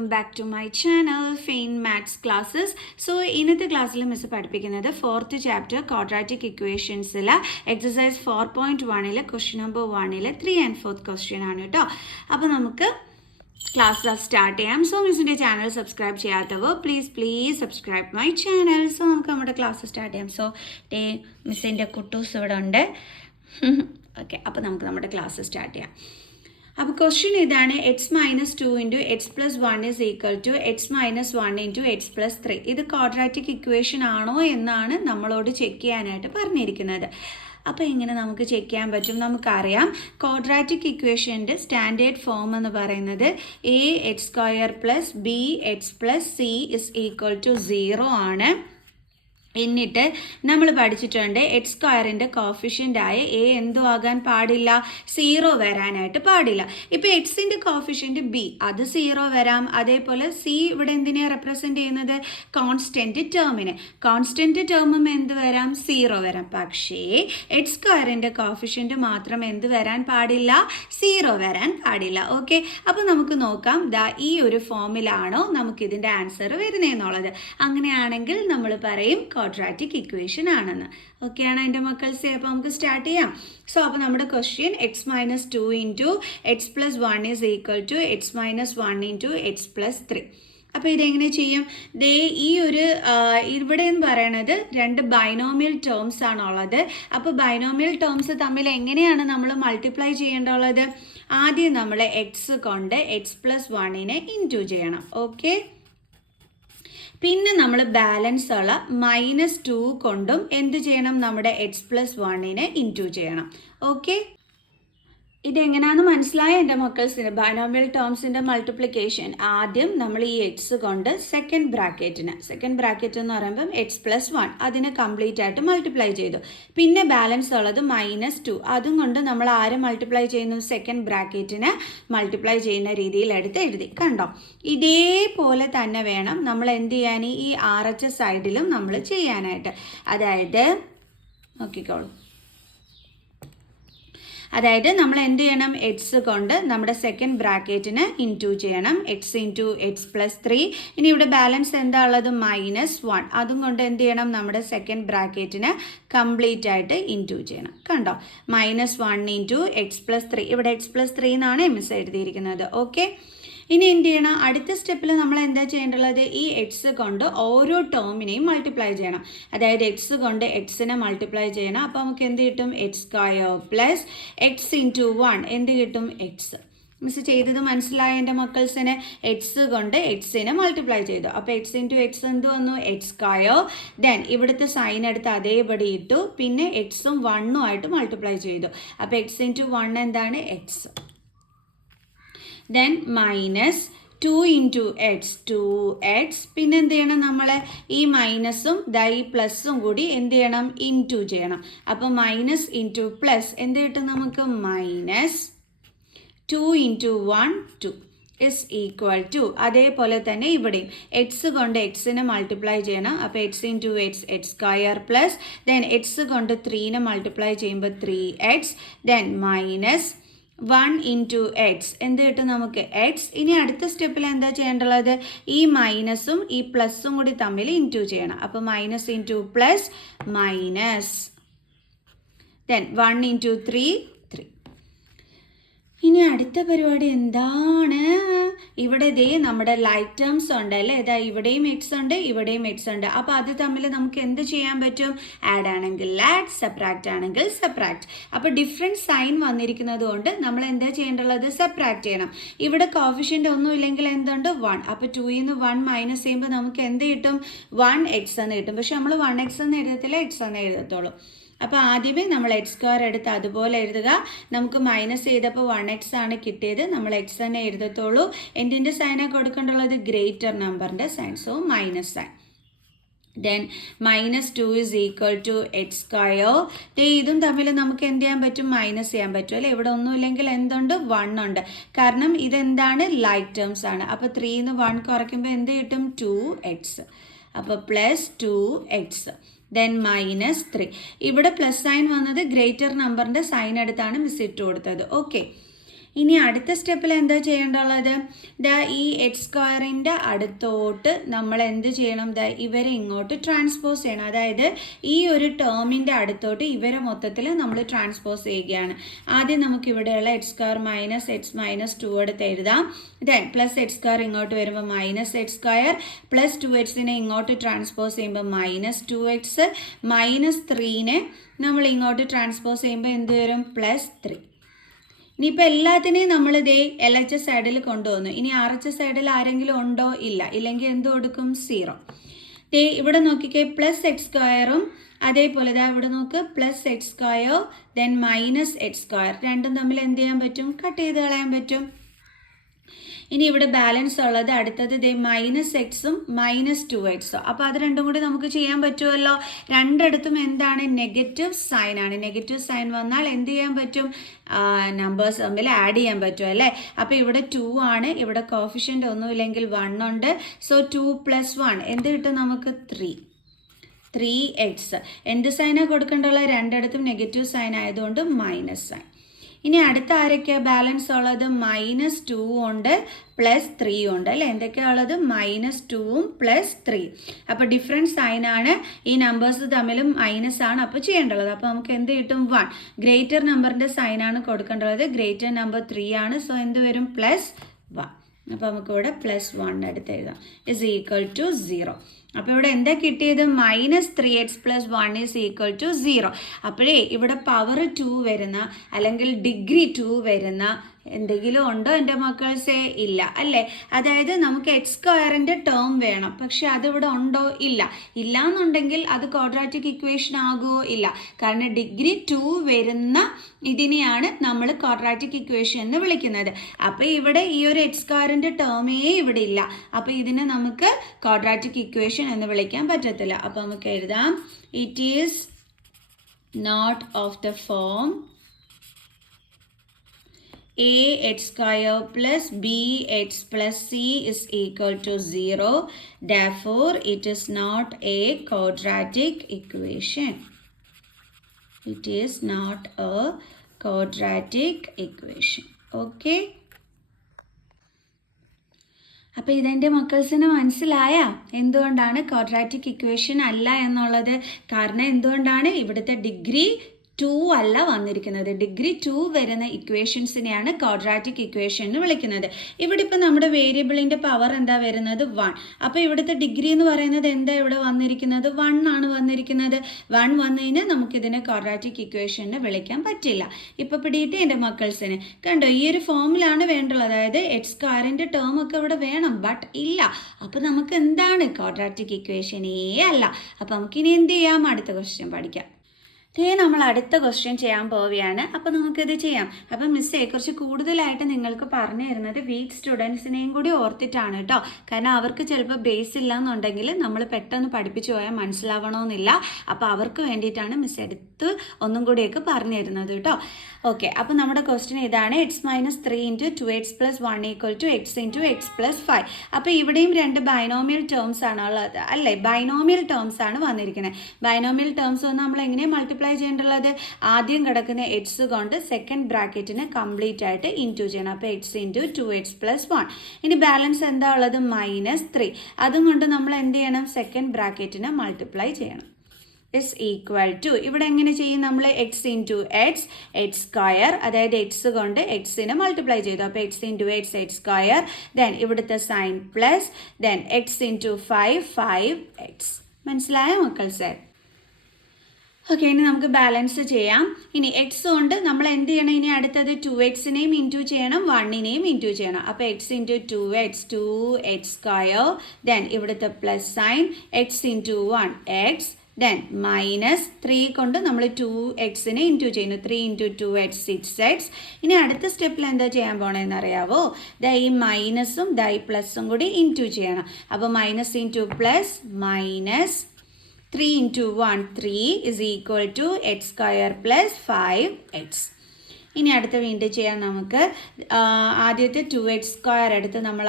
Welcome back to my channel Fain maths classes. So ഇന്നത്തെ ക്ലാസ്സിൽ miss പഠിപ്പിക്കുന്നത് 4th chapter quadratic ഇക്വേഷൻസിൽ exercise 4.1 question number 1 3 and 4th question ആണ് കേട്ടോ. അപ്പോൾ നമുക്ക് ക്ലാസ് സ്റ്റാർട്ട് ചെയ്യാം. സോ മിസ്സിൻ്റെ ചാനൽ സബ്സ്ക്രൈബ് ചെയ്യാത്തവർ please subscribe my channel. So നമുക്ക് നമ്മുടെ ക്ലാസ് സ്റ്റാർട്ട് ചെയ്യാം. സോ മിസ്സിൻ്റെ കുട്ടൂസ് ഇവിടെ ഉണ്ട്. ഓക്കെ, അപ്പോൾ നമുക്ക് നമ്മുടെ ക്ലാസ് സ്റ്റാർട്ട് ചെയ്യാം. അപ്പോൾ ക്വസ്റ്റ്യൻ ഇതാണ്, x minus 2 into x plus 1 is equal to x minus 1 into x plus 3. ഇത് ക്വാഡ്രാറ്റിക് ഇക്വേഷൻ ആണോ എന്നാണ് നമ്മളോട് ചെക്ക് ചെയ്യാനായിട്ട് പറഞ്ഞിരിക്കുന്നത്. അപ്പോൾ എങ്ങനെ നമുക്ക് ചെക്ക് ചെയ്യാൻ പറ്റും? നമുക്കറിയാം ക്വാഡ്രാറ്റിക് ഇക്വേഷൻ്റെ സ്റ്റാൻഡേർഡ് ഫോം എന്ന് പറയുന്നത് a x square plus b x plus c is equal to 0 ആണ്. എന്നിട്ട് നമ്മൾ പഠിച്ചിട്ടുണ്ട് എക്സ് സ്ക്വയറിൻ്റെ കോഫിഷ്യൻ്റായ എ എന്തു ആകാൻ പാടില്ല? 0 വരാനായിട്ട് പാടില്ല. ഇപ്പോൾ എക്സിൻ്റെ കോഫിഷ്യൻ്റ് ബി, അത് 0 വരാം. അതേപോലെ സി ഇവിടെ എന്തിനെ റെപ്രസെൻ്റ് ചെയ്യുന്നത്? കോൺസ്റ്റൻറ്റ് ടേമിനെ. കോൺസ്റ്റൻറ്റ് ടേമും എന്ത് വരാം? 0 വരാം. പക്ഷേ എക്സ് സ്ക്വയറിൻ്റെ കോഫിഷ്യൻ്റ് മാത്രം എന്ത് വരാൻ പാടില്ല? 0 വരാൻ പാടില്ല. ഓക്കെ, അപ്പോൾ നമുക്ക് നോക്കാം ഈ ഒരു ഫോമിലാണോ നമുക്കിതിൻ്റെ ആൻസർ വരുന്നതെന്നുള്ളത്. അങ്ങനെയാണെങ്കിൽ നമ്മൾ പറയും ക്വാഡ്രാറ്റിക് ഇക്വേഷൻ ആണെന്ന്. ഓക്കെ ആണ് എൻ്റെ മക്കൾസെ? അപ്പോൾ നമുക്ക് സ്റ്റാർട്ട് ചെയ്യാം. സോ അപ്പോൾ നമ്മുടെ question x minus 2 into x plus 1 is equal to x minus 1 into x plus 3. അപ്പോൾ ഇതെങ്ങനെ ചെയ്യും? ഈ ഒരു ഇവിടെ എന്ന് പറയണത് 2 ബൈനോമിയൽ ടേംസ് ആണുള്ളത്. അപ്പോൾ ബൈനോമിയൽ ടേംസ് തമ്മിൽ എങ്ങനെയാണ് നമ്മൾ മൾട്ടിപ്ലൈ ചെയ്യേണ്ടുള്ളത്? ആദ്യം നമ്മൾ എക്സ് കൊണ്ട് എക്സ് പ്ലസ് 1 ഇൻറ്റു ചെയ്യണം. ഓക്കെ, പിന്നെ നമ്മൾ ബാലൻസ് ഉള്ള -2 കൊണ്ടും എന്ത് ചെയ്യണം? നമ്മുടെ എക്സ് പ്ലസ് 1 ഇൻറ്റു ചെയ്യണം. ഓക്കെ, ഇതെങ്ങനെയാണെന്ന് മനസ്സിലായ എൻ്റെ മക്കൾസിന്? ബൈനോമിയൽ ടേംസിൻ്റെ മൾട്ടിപ്ലിക്കേഷൻ ആദ്യം നമ്മൾ ഈ എക്സ് കൊണ്ട് സെക്കൻഡ് ബ്രാക്കറ്റ് എന്ന് പറയുമ്പം എക്സ് പ്ലസ് 1 അതിനെ കംപ്ലീറ്റ് ആയിട്ട് മൾട്ടിപ്ലൈ ചെയ്തു. പിന്നെ ബാലൻസ് ഉള്ളത് -2, അതും കൊണ്ട് നമ്മൾ ആരെ മൾട്ടിപ്ലൈ ചെയ്യുന്നു? സെക്കൻഡ് ബ്രാക്കറ്റിന് മൾട്ടിപ്ലൈ ചെയ്യുന്ന രീതിയിൽ എടുത്ത് എഴുതി. കണ്ടോ? ഇതേപോലെ തന്നെ വേണം നമ്മൾ എന്ത് ചെയ്യാൻ? ഈ RHS സൈഡിലും നമ്മൾ ചെയ്യാനായിട്ട്. അതായത് നോക്കിക്കോളൂ, അതായത് നമ്മൾ എന്ത് ചെയ്യണം? എക്സ് കൊണ്ട് നമ്മുടെ സെക്കൻഡ് ബ്രാക്കറ്റിന് ഇൻറ്റു ചെയ്യണം. X into x plus 3. ഇനി ഇവിടെ ബാലൻസ് എന്താ ഉള്ളത്? -1. അതും കൊണ്ട് എന്ത് ചെയ്യണം? നമ്മുടെ സെക്കൻഡ് ബ്രാക്കറ്റിന് കംപ്ലീറ്റ് ആയിട്ട് ഇൻറ്റു ചെയ്യണം. കണ്ടോ? -1 ഇൻറ്റു എക്സ് പ്ലസ് 3. ഇവിടെ എക്സ് പ്ലസ് 3 എന്നാണ് മിസ് എഴുതിയിരിക്കുന്നത്. ഓക്കെ, ഇനി എന്ത് ചെയ്യണം? അടുത്ത സ്റ്റെപ്പിൽ നമ്മൾ എന്താ ചെയ്യേണ്ടത്? ഈ എക്സ് കൊണ്ട് ഓരോ ടേമിനെയും മൾട്ടിപ്ലൈ ചെയ്യണം. അതായത് എക്സ് കൊണ്ട് എക്സിനെ മൾട്ടിപ്ലൈ ചെയ്യണം. അപ്പോൾ നമുക്ക് എന്ത് കിട്ടും? X square plus X into 1 എന്ത് കിട്ടും? എക്സ്. മിസ് ചെയ്തത് മനസ്സിലായ എൻ്റെ മക്കൾസിന്? എക്സ് കൊണ്ട് എക്സിനെ മൾട്ടിപ്ലൈ ചെയ്തു. അപ്പോൾ എക്സ് ഇൻറ്റു എക്സ് എന്ത് വന്നു? X square. ദെൻ ഇവിടുത്തെ സൈൻ എടുത്ത് അതേപടി ഇട്ടു. പിന്നെ എക്സും 1ഉം ആയിട്ട് മൾട്ടിപ്ലൈ ചെയ്തു. അപ്പോൾ എക്സ് ഇൻറ്റു 1 എന്താണ്? X. Then -2 into X 2x. പിന്നെ എന്ത് ചെയ്യണം? നമ്മൾ ഈ മൈനസും ഈ പ്ലസും കൂടി എന്ത് ചെയ്യണം? ഇൻറ്റു ചെയ്യണം. അപ്പോൾ മൈനസ് ഇൻറ്റു പ്ലസ് എന്ത് കിട്ടും നമുക്ക്? -2 ഇൻറ്റു 1 2 ഇസ് ഈക്വൽ ടു. അതേപോലെ തന്നെ ഇവിടെയും എക്സ് കൊണ്ട് എക്സിനെ മൾട്ടിപ്ലൈ ചെയ്യണം. അപ്പോൾ X into X X square plus then X കൊണ്ട് 3നെ മൾട്ടിപ്ലൈ ചെയ്യുമ്പോൾ 3x. ദെൻ -1 ഇൻറ്റു എക്സ് എന്ത് കിട്ടും നമുക്ക്? എക്സ്. ഇനി അടുത്ത സ്റ്റെപ്പിൽ എന്താ ചെയ്യേണ്ടത്? ഈ മൈനസും ഈ പ്ലസും കൂടി തമ്മിൽ ഇൻറ്റു ചെയ്യണം. അപ്പോൾ minus into plus minus. Then 1 into 3 3. ഇനി അടുത്ത പരിപാടി എന്താണ്? ഇവിടെ നമ്മുടെ ലൈക്ക് ടേംസ് ഉണ്ട് അല്ലേ? ഇവിടെയും എക്സ് ഉണ്ട്, ഇവിടെയും എക്സ് ഉണ്ട്. അപ്പോൾ അത് തമ്മിൽ നമുക്ക് എന്ത് ചെയ്യാൻ പറ്റും? ആഡ് ആണെങ്കിൽ ആഡ്, സെപ്പറാക്റ്റ് ആണെങ്കിൽ സെപ്പറാക്റ്റ്. അപ്പോൾ ഡിഫറെൻറ്റ് സൈൻ വന്നിരിക്കുന്നത് കൊണ്ട് നമ്മൾ എന്താ ചെയ്യേണ്ടത്? സെപ്പറാക്റ്റ് ചെയ്യണം. ഇവിടെ കോഫിഷ്യൻ്റ് ഒന്നും ഇല്ലെങ്കിൽ എന്തുണ്ട്? 1. അപ്പോൾ 2ൽ നിന്ന് 1 മൈനസ് ചെയ്യുമ്പോൾ നമുക്ക് എന്ത് കിട്ടും? 1x എന്ന് കിട്ടും. പക്ഷെ നമ്മൾ 1x എന്ന് എഴുതത്തില്ല, എക്സ് എന്ന് എഴുതത്തുള്ളൂ. അപ്പോൾ ആദ്യമേ നമ്മൾ എക്സ് സ്ക്വയർ എടുത്ത് അതുപോലെ എഴുതുക. നമുക്ക് മൈനസ് ചെയ്തപ്പോൾ 1x ആണ് കിട്ടിയത്. നമ്മൾ എക്സ് തന്നെ എഴുതത്തുള്ളൂ. എന്തിൻ്റെ സൈനാണ് കൊടുക്കേണ്ടുള്ളത്? ഗ്രേറ്റർ നമ്പറിൻ്റെ sign. So minus sign. Then -2 is equal to x square. ഇതും തമ്മിൽ നമുക്ക് എന്ത് ചെയ്യാൻ പറ്റും? മൈനസ് ചെയ്യാൻ പറ്റും അല്ലേ? ഇവിടെ ഒന്നുമില്ലെങ്കിൽ എന്തുണ്ട്? 1 ഉണ്ട്. കാരണം ഇതെന്താണ്? ലൈക്ക് ടേംസ് ആണ്. അപ്പോൾ 3ൽ നിന്ന് 1 കുറയ്ക്കുമ്പോൾ എന്ത് കിട്ടും? 2x. അപ്പോൾ പ്ലസ് 2x. ദെൻ -3. ഇവിടെ പ്ലസ് സൈൻ വന്നത് ഗ്രേറ്റർ നമ്പറിൻ്റെ സൈൻ എടുത്താണ് മിസ് ഇട്ട് കൊടുത്തത്. ഓക്കെ, ഇനി അടുത്ത സ്റ്റെപ്പിൽ എന്താ ചെയ്യേണ്ടുള്ളത്? ഈ എക്സ് സ്ക്വയറിൻ്റെ അടുത്തോട്ട് നമ്മൾ എന്ത് ചെയ്യണം? ഇവരെ ഇങ്ങോട്ട് ട്രാൻസ്പോസ് ചെയ്യണം. അതായത് ഈ ഒരു ടേമിൻ്റെ അടുത്തോട്ട് ഇവരെ മൊത്തത്തിൽ നമ്മൾ ട്രാൻസ്പോസ് ചെയ്യുകയാണ്. ആദ്യം നമുക്ക് ഇവിടെയുള്ള X square minus X minus 2 എടുത്ത് എഴുതാം. ദെൻ പ്ലസ് എക്സ് സ്ക്വയർ ഇങ്ങോട്ട് വരുമ്പോൾ minus X square plus 2x ഇങ്ങോട്ട് ട്രാൻസ്പോസ് ചെയ്യുമ്പോൾ മൈനസ് 2x മൈനസ് 3 നമ്മൾ ഇങ്ങോട്ട് ട്രാൻസ്പോസ് ചെയ്യുമ്പോൾ എന്ത് വരും? +3. ഇനിയിപ്പോൾ എല്ലാത്തിനെയും നമ്മൾ LHS സൈഡിൽ കൊണ്ടുവന്നു. ഇനി RHS സൈഡിൽ ആരെങ്കിലും ഉണ്ടോ? ഇല്ല. ഇല്ലെങ്കിൽ എന്ത് കൊടുക്കും? 0. ഇവിടെ നോക്കിക്കേ, പ്ലസ് എക്സ് സ്ക്വയറും അതേപോലെ ഇവിടെ നോക്ക് plus X square then minus X square രണ്ടും തമ്മിൽ എന്ത് ചെയ്യാൻ പറ്റും? കട്ട് ചെയ്ത് കളയാൻ പറ്റും. ഇനി ഇവിടെ ബാലൻസ് ഉള്ളത് അടുത്തത് മൈനസ് എക്സും മൈനസ് 2x. അപ്പോൾ അത് രണ്ടും കൂടി നമുക്ക് ചെയ്യാൻ പറ്റുമല്ലോ. രണ്ടിടത്തും എന്താണ്? നെഗറ്റീവ് സൈൻ ആണ്. നെഗറ്റീവ് സൈൻ വന്നാൽ എന്ത് ചെയ്യാൻ പറ്റും? നമ്പേഴ്സ് തമ്മിൽ ആഡ് ചെയ്യാൻ പറ്റും അല്ലേ? അപ്പോൾ ഇവിടെ 2 ആണ്, ഇവിടെ കോഫിഷ്യൻ്റ് ഒന്നുമില്ലെങ്കിൽ 1 ഉണ്ട്. സോ 2 + 1 എന്ത് കിട്ടും നമുക്ക്? 3x. എന്ത് സൈനാണ് കൊടുക്കേണ്ടുള്ള? രണ്ടിടത്തും നെഗറ്റീവ് സൈൻ ആയതുകൊണ്ട് മൈനസ് സൈൻ. ഇനി അടുത്ത ആരൊക്കെയാണ് ബാലൻസ് ഉള്ളത്? -2 ഉണ്ട് +3 ഉണ്ട് അല്ലേ? എന്തൊക്കെയാണ് ഉള്ളത്? -2ഉം +3. അപ്പോൾ ഡിഫറൻറ്റ് സൈൻ ആണ്. ഈ നമ്പേഴ്സ് തമ്മിലും മൈനസ് ആണ് അപ്പോൾ ചെയ്യേണ്ടത്. അപ്പോൾ നമുക്ക് എന്ത് കിട്ടും? 1. ഗ്രേറ്റർ നമ്പറിൻ്റെ സൈനാണ് കൊടുക്കേണ്ടത്. ഗ്രേറ്റർ നമ്പർ 3 ആണ്. സോ എന്ത് വരും? +1. അപ്പോൾ നമുക്കിവിടെ +1 എടുത്ത് എഴുതാം =0. അപ്പോൾ ഇവിടെ എന്താ കിട്ടിയത്? -3x + 1 = 0. അപ്പോഴേ ഇവിടെ പവർ 2 വരുന്ന അല്ലെങ്കിൽ ഡിഗ്രി 2 വരുന്ന എന്തെങ്കിലും ഉണ്ടോ എൻ്റെ മക്കൾസേ? ഇല്ല അല്ലേ? അതായത് നമുക്ക് എക്സ് സ്ക്വയറിൻ്റെ ടേം വേണം, പക്ഷെ അതിവിടെ ഉണ്ടോ? ഇല്ല. എന്നുണ്ടെങ്കിൽ അത് ക്വാഡ്രാറ്റിക് ഇക്വേഷൻ ആകുമോ? ഇല്ല. കാരണം ഡിഗ്രി 2 വരുന്ന ഇതിനെയാണ് നമ്മൾ ക്വാഡ്രാറ്റിക് ഇക്വേഷൻ എന്ന് വിളിക്കുന്നത്. അപ്പോൾ ഇവിടെ ഈ ഒരു എക്സ് സ്ക്വയറിൻ്റെ ടേമേ ഇവിടെ ഇല്ല. അപ്പോൾ ഇതിനെ നമുക്ക് ക്വാഡ്രാറ്റിക് ഇക്വേഷൻ എന്ന് വിളിക്കാൻ പറ്റത്തില്ല. അപ്പോൾ നമുക്ക് എഴുതാം, it is not of the form ax square plus bx plus c is equal to 0. Therefore, it is not a quadratic equation. It is not a quadratic equation. Okay? അപ്പോൾ ഇതെൻ്റെ മക്കൾസിന് മനസ്സിലായ എന്തുകൊണ്ടാണ് ക്വാഡ്രാറ്റിക് ഇക്വേഷൻ അല്ല എന്നുള്ളത്? കാരണം എന്തുകൊണ്ടാണ്? ഇവിടുത്തെ degree 2 അല്ല വന്നിരിക്കുന്നത്. ഡിഗ്രി 2 വരുന്ന ഇക്വേഷൻസിനെയാണ് ക്വാഡ്രാറ്റിക് ഇക്വേഷൻ എന്ന് വിളിക്കുന്നത്. ഇവിടെ ഇപ്പോൾ നമ്മുടെ വേരിയബിളിൻ്റെ പവർ എന്താ വരുന്നത്? 1. അപ്പോൾ ഇവിടുത്തെ ഡിഗ്രി എന്ന് പറയുന്നത് എന്താ ഇവിടെ വന്നിരിക്കുന്നത്? 1 ആണ് വന്നിരിക്കുന്നത്. 1 വന്നു കഴിഞ്ഞാൽ നമുക്കിതിനെ ക്വാഡ്രാറ്റിക് ഇക്വേഷൻ എന്ന് വിളിക്കാൻ പറ്റില്ല. ഇപ്പോൾ പിടിയിട്ട് എൻ്റെ മക്കൾസിന് കണ്ടോ, ഈ ഒരു ഫോമിലാണ് വേണ്ടുള്ളത്. അതായത് എക്സ് സ്ക്വയറിൻ്റെ ടേം ഒക്കെ ഇവിടെ വേണം, ബട്ട് ഇല്ല. അപ്പോൾ നമുക്ക് എന്താണ്? ക്വാഡ്രാറ്റിക് ഇക്വേഷനേ അല്ല. അപ്പോൾ നമുക്കിനി എന്ത് ചെയ്യാം? അടുത്ത ക്വസ്റ്റ്യൻ പഠിക്കാം. നമ്മൾ അടുത്ത ക്വസ്റ്റ്യൻ ചെയ്യാൻ പോവുകയാണ്. അപ്പോൾ നമുക്കിത് ചെയ്യാം. അപ്പം മിസ്സേ കുറച്ച് കൂടുതലായിട്ട് നിങ്ങൾക്ക് പറഞ്ഞു തരുന്നത് വീക്ക് സ്റ്റുഡൻസിനെയും കൂടി ഓർത്തിട്ടാണ് കേട്ടോ. കാരണം അവർക്ക് ചിലപ്പോൾ ബേസ് ഇല്ല എന്നുണ്ടെങ്കിൽ നമ്മൾ പെട്ടെന്ന് പഠിപ്പിച്ചു പോയാൽ മനസ്സിലാവണമെന്നില്ല. അപ്പോൾ അവർക്ക് വേണ്ടിയിട്ടാണ് മിസ് എടുത്ത് ഒന്നും കൂടിയൊക്കെ പറഞ്ഞു തരുന്നത് കേട്ടോ. ഓക്കെ, അപ്പോൾ നമ്മുടെ ക്വസ്റ്റ്യൻ ഇതാണ്. x-3 × 2x + 1 = x × x + 5. അപ്പോൾ ഇവിടെയും രണ്ട് ബൈനോമിയൽ ടേംസ് ആണ് ഉള്ളത് അല്ലേ? ബൈനോമിയൽ ടേംസ് ആണ് വന്നിരിക്കുന്നത്. ബൈനോമിയൽ ടേംസ് ഒന്ന് നമ്മൾ എങ്ങനെയാണ് മൾട്ടിപ്ലൈ ചെയ്യേണ്ടുള്ളത്? ആദ്യം കിടക്കുന്ന എക്സ് കൊണ്ട് സെക്കൻഡ് ബ്രാക്കറ്റിനെ കംപ്ലീറ്റ് ആയിട്ട് ഇൻറ്റു ചെയ്യണം. അപ്പോൾ x × 2x + 1. ഇനി ബാലൻസ് എന്താ ഉള്ളത്? -3. അതും കൊണ്ട് നമ്മൾ എന്ത് ചെയ്യണം? സെക്കൻഡ് ബ്രാക്കറ്റിനെ മൾട്ടിപ്ലൈ ചെയ്യണം. ഇസ് ഈക്വൽ ടു, ഇവിടെ എങ്ങനെ ചെയ്യും നമ്മൾ? x × x എക്സ് സ്ക്വയർ, അതായത് എക്സ് കൊണ്ട് എക്സിനെ മൾട്ടിപ്ലൈ ചെയ്തു. അപ്പോൾ x × x X square, then ഇവിടുത്തെ sign plus, then x × 5 5x. മനസ്സിലായോ മക്കൾ? സാർ ഓക്കെ, ഇനി നമുക്ക് ബാലൻസ് ചെയ്യാം. ഇനി എക്സ് കൊണ്ട് നമ്മൾ എന്ത് ചെയ്യണം? ഇനി അടുത്തത് 2xനെയും ഇൻറ്റു ചെയ്യണം, 1നെയും ഇൻറ്റു ചെയ്യണം. അപ്പോൾ x × 2x 2x², ദെൻ ഇവിടുത്തെ plus sine, x × 1 x, then -3 കൊണ്ട് നമ്മൾ 2xനെ ഇൻറ്റു ചെയ്യുന്നു. 3 × 2x 6x. ഇനി അടുത്ത സ്റ്റെപ്പിൽ എന്താ ചെയ്യാൻ പോകണമെന്ന് അറിയാവോ? ഈ മൈനസും ഈ പ്ലസും കൂടി ഇൻറ്റു ചെയ്യണം. അപ്പോൾ -+, -3 × 1 3 = x² + 5x. ഇനി അടുത്ത വീണ്ടും ചെയ്യാം നമുക്ക്. ആദ്യത്തെ 2x² എടുത്ത് നമ്മൾ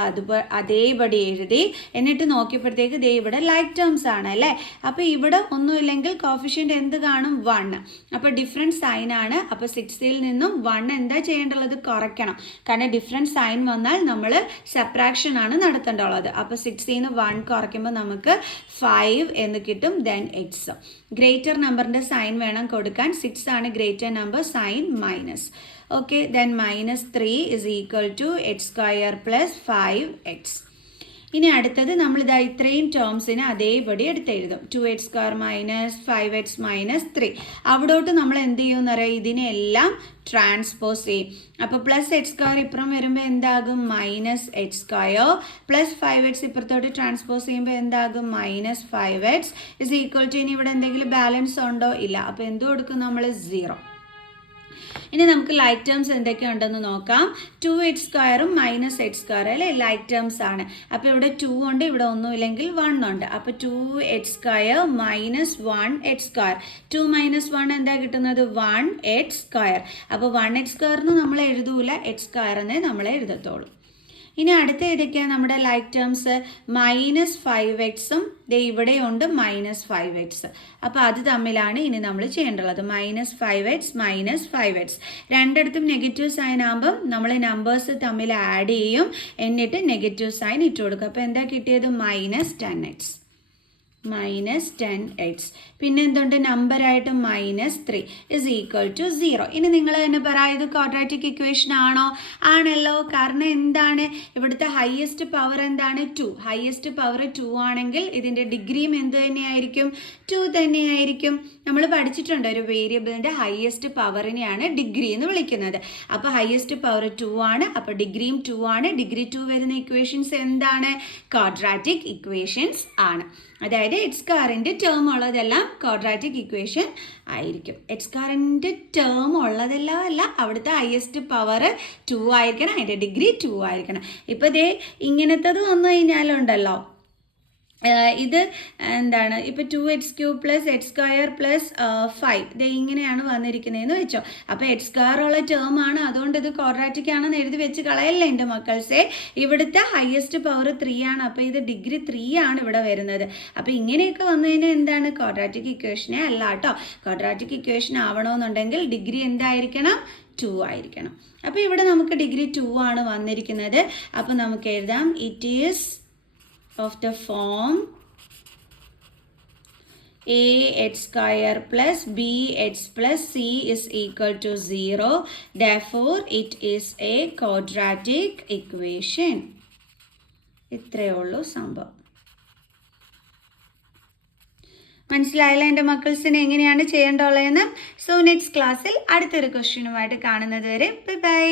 അതേപടി എഴുതി. എന്നിട്ട് നോക്കിയപ്പോഴത്തേക്ക് ദേ ഇവിടെ ലൈക്ക് ടേംസ് ആണ് അല്ലേ. അപ്പോൾ ഇവിടെ ഒന്നുമില്ലെങ്കിൽ കോഫിഷ്യൻ്റ് എന്ത് കാണും? 1. അപ്പോൾ ഡിഫറെൻറ്റ് സൈൻ ആണ്. അപ്പോൾ 6ൽ നിന്നും 1 എന്താ ചെയ്യേണ്ടുള്ളത്? കുറയ്ക്കണം. കാരണം ഡിഫറെൻറ്റ് സൈൻ വന്നാൽ നമ്മൾ സബ്ട്രാക്ഷൻ ആണ് നടത്തേണ്ടുള്ളത്. അപ്പോൾ 6ൽ നിന്ന് 1 കുറയ്ക്കുമ്പോൾ നമുക്ക് 5 എന്ന് കിട്ടും. ദെൻ എക്സ് ഗ്രേറ്റർ നമ്പറിൻ്റെ സൈൻ വേണം കൊടുക്കാൻ. 6 ആണ് greater number, sign minus. Okay, then -3 is equal to x² plus 5x. ഇനി അടുത്തത് നമ്മളിതാ ഇത്രയും ടേംസിന് അതേപടി എടുത്തെഴുതും. 2x² minus 5x minus 3. അവിടോട്ട് നമ്മൾ എന്ത് ചെയ്യുമെന്ന് അറിയാം? ഇതിനെല്ലാം ട്രാൻസ്പോസ് ചെയ്യും. അപ്പോൾ +x² ഇപ്പുറം വരുമ്പോൾ എന്താകും? -h² പ്ലസ് 5x ഇപ്പുറത്തോട്ട് ട്രാൻസ്പോസ് ചെയ്യുമ്പോൾ എന്താകും? -5x is equal to, ഇനി ഇവിടെ എന്തെങ്കിലും ബാലൻസ് ഉണ്ടോ? ഇല്ല. അപ്പോൾ എന്ത് കൊടുക്കും നമ്മൾ? 0. ഇനി നമുക്ക് ലൈക്ക് ടേംസ് എന്തൊക്കെയുണ്ടെന്ന് നോക്കാം. 2x² -h² അല്ലേ ലൈക്ക് ടേംസ് ആണ്. അപ്പോൾ ഇവിടെ 2 ഉണ്ട്, ഇവിടെ ഒന്നുമില്ലെങ്കിൽ 1 ഉണ്ട്. അപ്പോൾ 2h² -1h². 2 - 1 എന്താ കിട്ടുന്നത്? 1h². അപ്പോൾ 1h² നമ്മൾ എഴുതൂല, h² എന്നേ നമ്മൾ എഴുതത്തുള്ളൂ. ഇനി അടുത്ത ഏതൊക്കെയാണ് നമ്മുടെ ലൈക്ക് ടേംസ്? -5x ഇവിടെയുണ്ട് -5x. അപ്പോൾ അത് തമ്മിലാണ് ഇനി നമ്മൾ ചെയ്യേണ്ടത്. -5x -5x രണ്ടിടത്തും നെഗറ്റീവ് സൈൻ ആകുമ്പം നമ്മൾ നമ്പേഴ്സ് തമ്മിൽ ആഡ് ചെയ്യും. എന്നിട്ട് നെഗറ്റീവ് സൈൻ ഇട്ട് കൊടുക്കും. അപ്പോൾ എന്താ കിട്ടിയത്? -10x. -10x. പിന്നെ എന്തുണ്ട്? നമ്പറായിട്ട് -3 is equal to 0. ഇനി നിങ്ങൾ തന്നെ പറ, ഇത് ക്വാഡ്രാറ്റിക് ഇക്വേഷൻ ആണോ? ആണല്ലോ. കാരണം എന്താണ്? ഇവിടുത്തെ ഹയസ്റ്റ് പവർ എന്താണ്? 2. ഹയസ്റ്റ് പവർ 2 ആണെങ്കിൽ ഇതിൻ്റെ ഡിഗ്രിയും എന്ത് തന്നെയായിരിക്കും? 2 തന്നെയായിരിക്കും. നമ്മൾ പഠിച്ചിട്ടുണ്ട് ഒരു വേരിയബിളിൻ്റെ ഹയസ്റ്റ് പവറിനെയാണ് ഡിഗ്രി എന്ന് വിളിക്കുന്നത്. അപ്പോൾ ഹയസ്റ്റ് പവർ 2 ആണ്. അപ്പോൾ ഡിഗ്രിയും 2 ആണ്. ഡിഗ്രി 2 വരുന്ന ഇക്വേഷൻസ് എന്താണ്? ക്വാഡ്രാറ്റിക് ഇക്വേഷൻസ് ആണ്. അതായത് x² ടേം ഉള്ളതെല്ലാം ക്വാഡ്രാറ്റിക് ഇക്വേഷൻ ആയിരിക്കും. x² ടേം ഉള്ളതെല്ലാം അല്ല, അവിടുത്തെ ഹയസ്റ്റ് പവർ 2 ആയിരിക്കണം, അതിൻ്റെ ഡിഗ്രി 2 ആയിരിക്കണം. ഇപ്പോൾ ദേ ഇങ്ങനത്തത് വന്നു കഴിഞ്ഞാലുണ്ടല്ലോ, ഇത് എന്താണ്? ഇപ്പോൾ 2x³ + h² + 5 ഇത് ഇങ്ങനെയാണ് വന്നിരിക്കുന്നതെന്ന് വെച്ചോ. അപ്പോൾ h² ഉള്ള ടേം ആണ്, അതുകൊണ്ട് ഇത് ക്വാഡ്രാറ്റിക് ആണെന്ന് എഴുതി വെച്ച് കളയല്ലേ എൻ്റെ മക്കൾസേ. ഇവിടുത്തെ ഹയസ്റ്റ് പവർ 3 ആണ്. അപ്പോൾ ഇത് ഡിഗ്രി 3 ആണ് ഇവിടെ വരുന്നത്. അപ്പോൾ ഇങ്ങനെയൊക്കെ വന്നു കഴിഞ്ഞാൽ എന്താണ്? ക്വാഡ്രാറ്റിക് ഇക്വേഷനെ അല്ല കേട്ടോ. ക്വാഡ്രാറ്റിക് ഇക്വേഷൻ ആവണമെന്നുണ്ടെങ്കിൽ ഡിഗ്രി എന്തായിരിക്കണം? 2 ആയിരിക്കണം. അപ്പോൾ ഇവിടെ നമുക്ക് ഡിഗ്രി 2 ആണ് വന്നിരിക്കുന്നത്. അപ്പോൾ നമുക്ക് എഴുതാം, it is of the form ax² plus bx plus c is equal to 0. Therefore, it is a quadratic equation. ഇത്രയേ ഉള്ളൂ സംഭവം. മനസ്സിലായല്ലോ എൻ്റെ മക്കൾസിന് എങ്ങനെയാണ് ചെയ്യേണ്ടതെന്ന്? സോ നെക്സ്റ്റ് ക്ലാസ്സിൽ അടുത്തൊരു ക്വസ്റ്റ്യനുമായിട്ട് കാണുന്നത് വരെ ബൈ ബൈ.